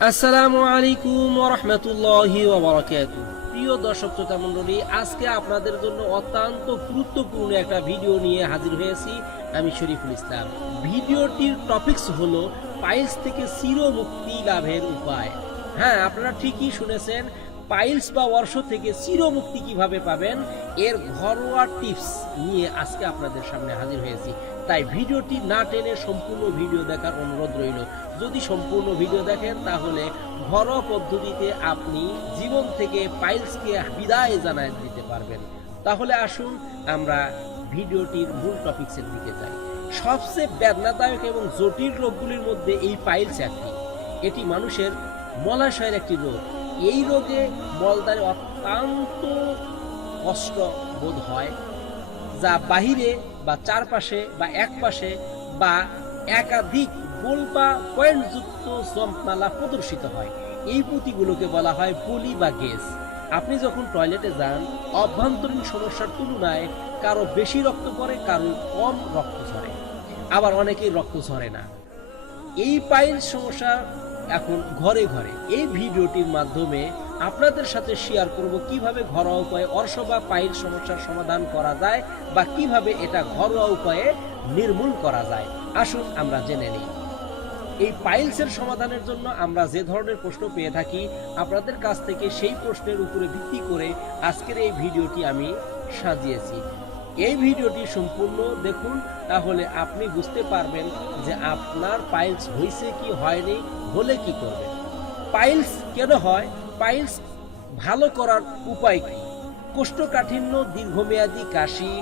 আসসালামু আলাইকুম রহমতুল্লাহি প্রিয় দর্শক শ্রোতা মণ্ডলী, আজকে আপনাদের জন্য অত্যন্ত গুরুত্বপূর্ণ একটা ভিডিও নিয়ে হাজির হয়েছি আমি শরীফুল ইসলাম। ভিডিওটির টপিকস হলো পাইলস থেকে চিরমুক্তি লাভের উপায়। হ্যাঁ আপনারা ঠিকই শুনেছেন পাইলস বা অর্শ থেকে চিরমুক্তি কীভাবে পাবেন? এর ঘরোয়া টিপস নিয়ে আজকে আপনাদের সামনে হাজির হয়েছি। তাই ভিডিওটি না টেনে সম্পূর্ণ ভিডিও দেখার অনুরোধ রইল। যদি সম্পূর্ণ ভিডিও দেখেন, তাহলে ঘরোয়া পদ্ধতিতে আপনি জীবন থেকে পাইলসকে বিদায় জানায় দিতে পারবেন। তাহলে আসুন, আমরা ভিডিওটির মূল টপিক্সের দিকে যাই। সবচেয়ে বেদনাদায়ক এবং জটিল রোগগুলির মধ্যে এই পাইলস একটি। এটি মানুষের মলাশয়ের একটি রোগ। এই রোগে মলদারে অত্যন্ত কষ্ট বোধ হয়, যা বাহিরে বা চারপাশে বা এক পাশে বা একাধিক গোল বা পয়েন্টযুক্ত জম্পনালা প্রদর্শিত হয়। এই পুঁতিগুলোকে বলা হয় পলি বা গেজ আপনি যখন টয়লেটে যান, অভ্যন্তরীণ সমস্যার তুলনায় কারও বেশি রক্ত পড়ে, কারও কম রক্ত ঝরে। আবার অনেকেই রক্ত ঝরে না। এই পাইল সমস্যা এখন ঘরে ঘরে। এই ভিডিওটির মাধ্যমে আপনাদের সাথে শেয়ার করব কীভাবে ঘরোয়া উপায়ে অর্শ বা পাইল সমস্যার সমাধান করা যায় বা কীভাবে এটা ঘরোয়া উপায়ে নির্মূল করা যায়। আসুন আমরা জেনে নিই। এই পাইলসের সমাধানের জন্য আমরা যে ধরনের প্রশ্ন পেয়ে থাকি, আপনাদের কাছ থেকে সেই প্রশ্নের উপরে ভিত্তি করে আজকের এই ভিডিওটি আমি সাজিয়েছি। এই ভিডিওটি সম্পূর্ণ দেখুন, তাহলে আপনি বুঝতে পারবেন যে আপনার পাইলস হয়েছে কি হয়নি, হলে কি করবেন। পাইলস কেন হয়? পাইলস ভালো করার উপায় কি? কোষ্ঠকাঠিন্য, দীর্ঘমেয়াদী কাশি,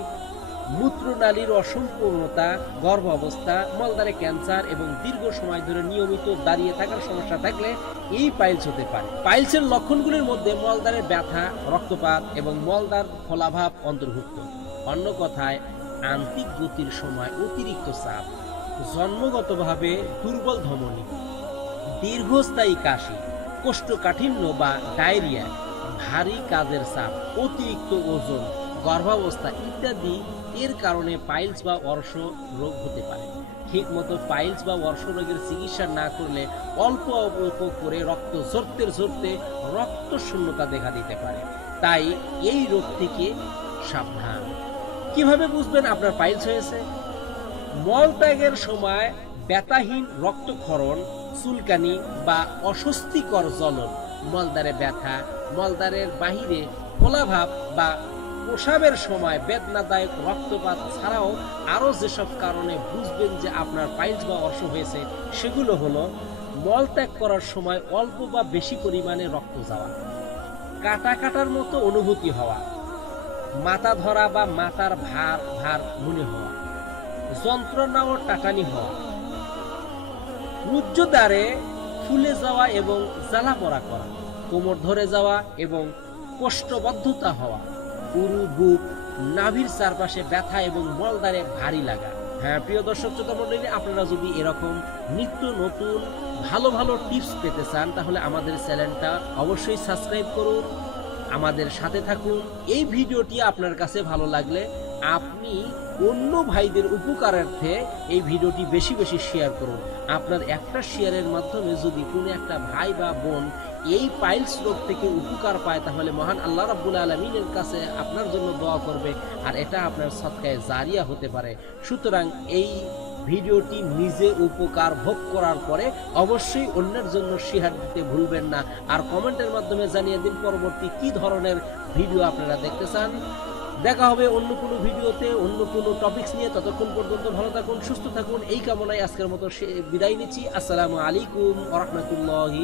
মূত্রনালীর অসম্পূর্ণতা, গর্ভ অবস্থা মলদারে ক্যান্সার এবং দীর্ঘ সময় ধরে নিয়মিত দাঁড়িয়ে থাকার সমস্যা থাকলে এই পাইলস হতে পারে। পাইলসের লক্ষণগুলির মধ্যে মলদারের ব্যথা, রক্তপাত এবং মলদার ফলাভাব অন্তর্ভুক্ত। অন্য কথায়, আন্তিক গতির সময় অতিরিক্ত চাপ, জন্মগতভাবে দুর্বল ধমনী, দীর্ঘস্থায়ী কাশি, কোষ্ঠকাঠিন্য বা ডায়রিয়া, ভারী কাজের চাপ, অতিরিক্ত ওজন, গর্ভাবস্থা ইত্যাদি এর কারণে পাইলস বা অর্শ রোগ হতে পারে। ঠিক মতো পাইলস বা অর্শ রোগের চিকিৎসা না করলে অল্প অল্প করে রক্ত ঝরতে ঝরতে রক্ত শূন্যতা দেখা দিতে পারে। তাই এই রোগ থেকে সাবধান। কীভাবে বুঝবেন আপনার পাইলস হয়েছে? মল ত্যাগের সময় ব্যথাহীন রক্তক্ষরণ, চুলকানি বা অস্বস্তিকর জ্বলন মলদারে ব্যথা মলদারের বাহিরে ফোলাভাব বা প্রসাবের সময় বেদনাদায়ক রক্তপাত ছাড়াও আরও যেসব কারণে বুঝবেন যে আপনার পাইলস বা অর্শ হয়েছে, সেগুলো হলো মল ত্যাগ করার সময় অল্প বা বেশি পরিমাণে রক্ত যাওয়া, কাটা কাটার মতো অনুভূতি হওয়া মাথা ধরা বা মাথার ভার ভার মনে হওয়া। যন্ত্রণা ও টাটানি হওয়া। রুজ্জদ্বারে ফুলে যাওয়া এবং জ্বালা পড়া করা। কোমর ধরে যাওয়া এবং কষ্টবদ্ধতা হওয়া। উরু, বুক, নাভির চারপাশে ব্যথা এবং মলদারে ভারী লাগা। হ্যাঁ প্রিয় দর্শক শ্রোতা মণ্ডলী আপনারা যদি এরকম নিত্য নতুন, ভালো ভালো টিপস পেতে চান, তাহলে আমাদের চ্যানেলটা অবশ্যই সাবস্ক্রাইব করুন। আমাদের সাথে থাকুন। এই ভিডিওটি আপনার কাছে ভালো লাগলে আপনি অন্য ভাইদের উপকারার্থে এই ভিডিওটি বেশি বেশি শেয়ার করুন। আপনার একটা শেয়ারের মাধ্যমে যদি কোনো একটা ভাই বা বোন এই পাইলস রোগ থেকে উপকার পায়, তাহলে মহান আল্লাহ রাব্বুল আলমিনের কাছে আপনার জন্য দোয়া করবে। আর এটা আপনার সৎকায় জারিয়া হতে পারে। সুতরাং এই ভিডিওটি নিজে উপকার ভোগ করার পরে অবশ্যই অন্যের জন্য শেয়ার দিতে ভুলবেন না। আর কমেন্টের মাধ্যমে জানিয়ে দিন পরবর্তী কি ধরনের ভিডিও আপনারা দেখতে চান। দেখা হবে অন্য কোনো ভিডিওতে, অন্য কোনো টপিকস নিয়ে। ততক্ষণ পর্যন্ত ভালো থাকুন, সুস্থ থাকুন। এই কামনায় আজকের মতো বিদায় নিচ্ছি। আসসালামু আলাইকুম ওরহমতুল্লাহি